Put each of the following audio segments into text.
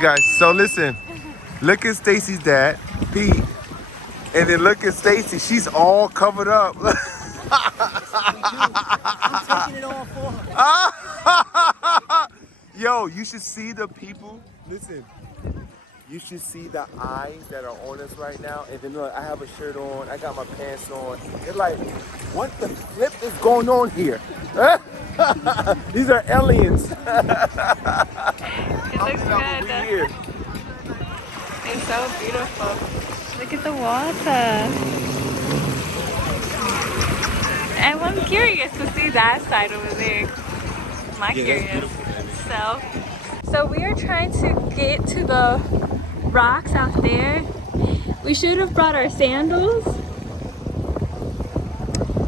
Listen, guys. So listen. Look at Stacy's dad, Pete, and then look at Stacy. She's all covered up. I'm taking it all for her. Yo, you should see the people. Listen. You should see the eyes that are on us right now. And then look, I have a shirt on. I got my pants on. They're like, what the flip is going on here? These are aliens. It looks good. Here. It's so beautiful. Look at the water. And I'm curious to see that side over there. I'm curious. So we are trying to get to the rocks out there. We should have brought our sandals,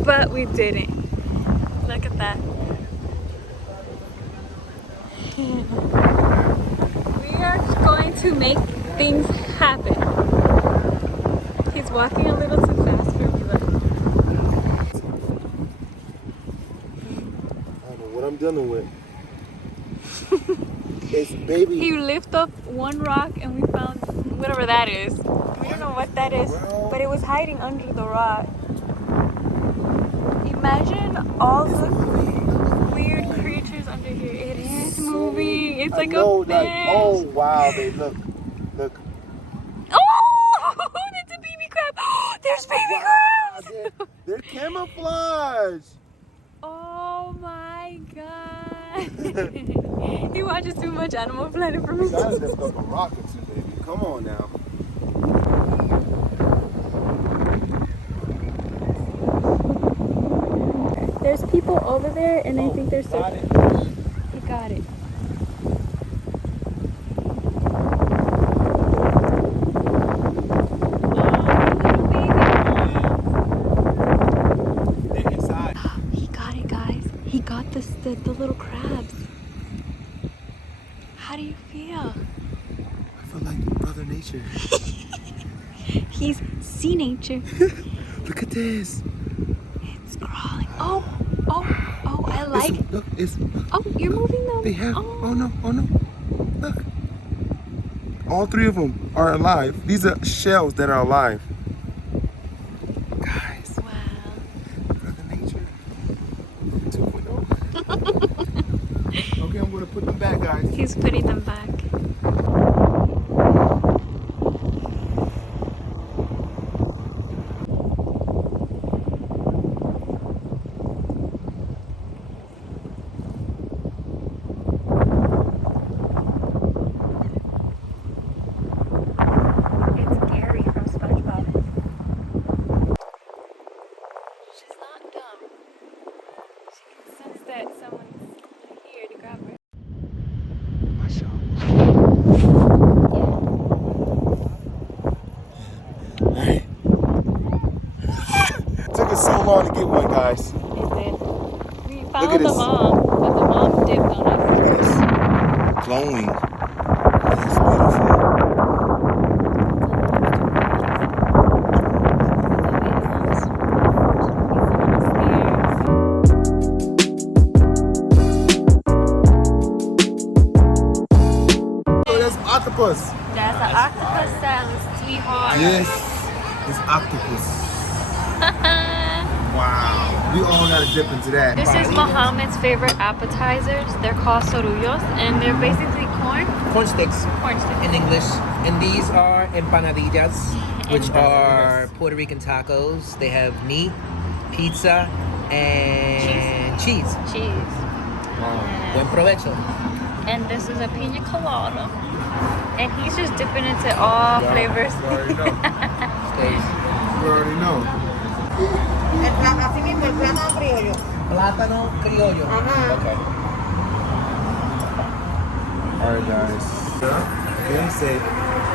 but we didn't. Look at that. We are going to make things happen. He's walking a little too fast for me, look. I don't know what I'm dealing with. It's baby. He lifted up one rock and we found whatever that is. We don't know what that is, but it was hiding under the rock. Imagine all the weird creatures under here. It is moving. It's like a fish. Oh wow, babe, look. Oh, that's a baby crab. There's baby crabs. They're camouflage. Oh my god. He watches too much Animal Planet for me. That's just a rock or two, baby. Come on now. There's people over there and I think there's got it. He got it. The little crabs. How do you feel? I feel like Brother Nature. He's sea nature. Look at this. It's crawling. Oh, I like. Look, oh, you're moving them. They have. Oh no. Look. All three of them are alive. These are shells that are alive. Guys. Wow. Brother Nature. 2.0. Okay, I'm gonna put them back, guys. He's putting them back. It's Gary from SpongeBob. She's not dumb. She can sense that someone's here to grab her. Took us so long to get one, guys. It did. We Look found at the this. mom, but the mom dipped on us. Look at this. Glowing. It's beautiful. Oh, that's octopus. That's an octopus salad, sweetheart. Yes, it's octopus. Wow. We all gotta dip into that. This is Mohammed's favorite appetizers. They're called sorullos, and they're basically corn Corn sticks sticks. in English. And these are empanadillas, which are Puerto Rican tacos. They have meat, pizza, and cheese. Cheese. Buen provecho. And this is a pina colada. And he's just dipping into all flavors. You already know. Steaks. You already know. Así mismo, el plátano criollo. Plátano criollo. Ajá. Okay. Alright, guys. Okay, say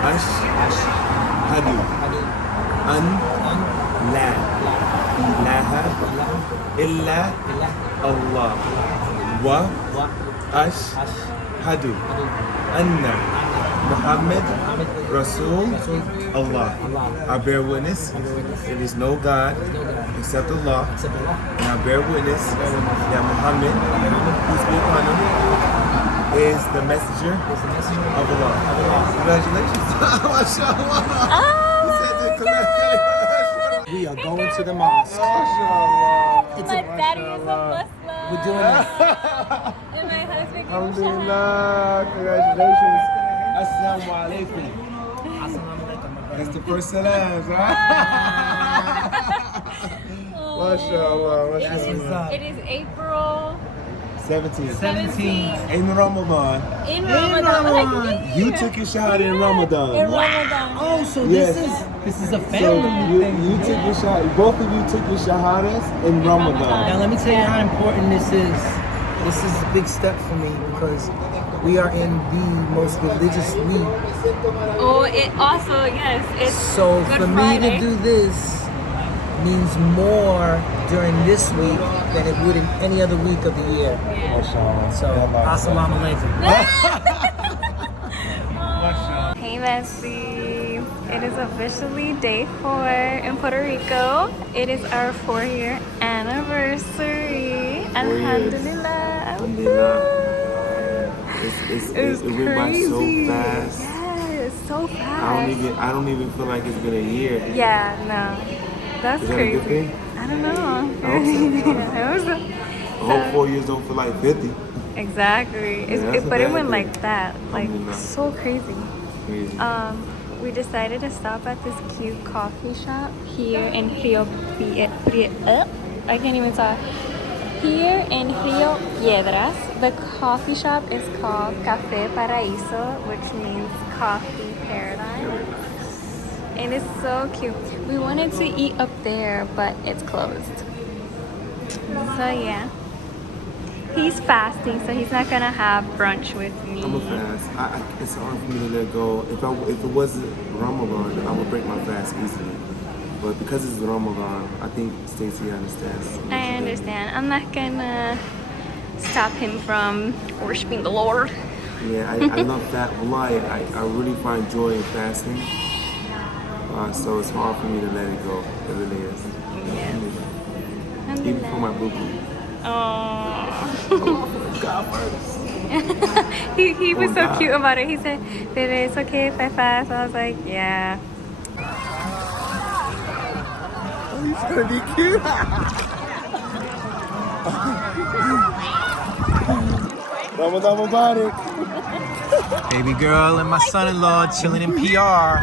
Ashhadu an la ilaha illa Allah wa ashhadu anna Muhammad Rasul Allah. I bear witness there is no God except Allah. And I bear witness that Muhammad, peace be upon him, is the messenger of Allah. Congratulations. We are going to the mosque. My daddy is a Muslim. We're doing this. And my husband is Shahada. Alhamdulillah. Congratulations. Assalamu alaikum. That's the first salams, huh? MashaAllah, MashaAllah. It is April 17th. In Ramadan. In Ramadan. You took your shahada in Ramadan. In Ramadan. Oh, so Yes. this is a So family thing. you took your shahada. Both of you took your shahadas in Ramadan. Now let me tell you how important this is. This is a big step for me because we are in the most religious week. Oh, it also, yes, it's So Good for Friday. me to do this means more during this week than it would in any other week of the year. MashaAllah. So, assalamu alaikum. Hey besties, it is officially day 4 in Puerto Rico. It is our 4-year anniversary. Alhamdulillah. Alhamdulillah. It was It went by so crazy. fast. Yes, so fast. I don't even feel like it's been a year. Yeah, no. That's Is that a crazy. good thing? I don't know. I hope so. Yeah, I hope so. The whole 4 years don't feel like 50. Exactly. that's a But it bad went thing. like that. Like, Alhamdulillah. so crazy. Crazy. We decided to stop at this cute coffee shop here in I can't even talk. Here in Rio Piedras, the coffee shop is called Café Paraíso, which means coffee paradise. And it's so cute. We wanted to eat up there, but it's closed. So yeah. He's fasting, so he's not gonna have brunch with me. I'm a fast. It's hard for me to let go. If it wasn't Ramadan, I would break my fast easily. But because it's Ramadan, I think Stacey understands. I understand. I'm not gonna stop him from worshiping the Lord. Yeah, I love that. Wallahi, I really find joy in fasting. So it's hard for me to let it go. It really is. Yes. Even for my boo-boo. Oh. God first. he was Oh, so God. cute about it. He said, "Baby, it's okay if I fast." I was like, "Yeah." Oh, he's gonna be cute. Ramadan Mubarak. Baby girl and my son-in-law chilling in PR.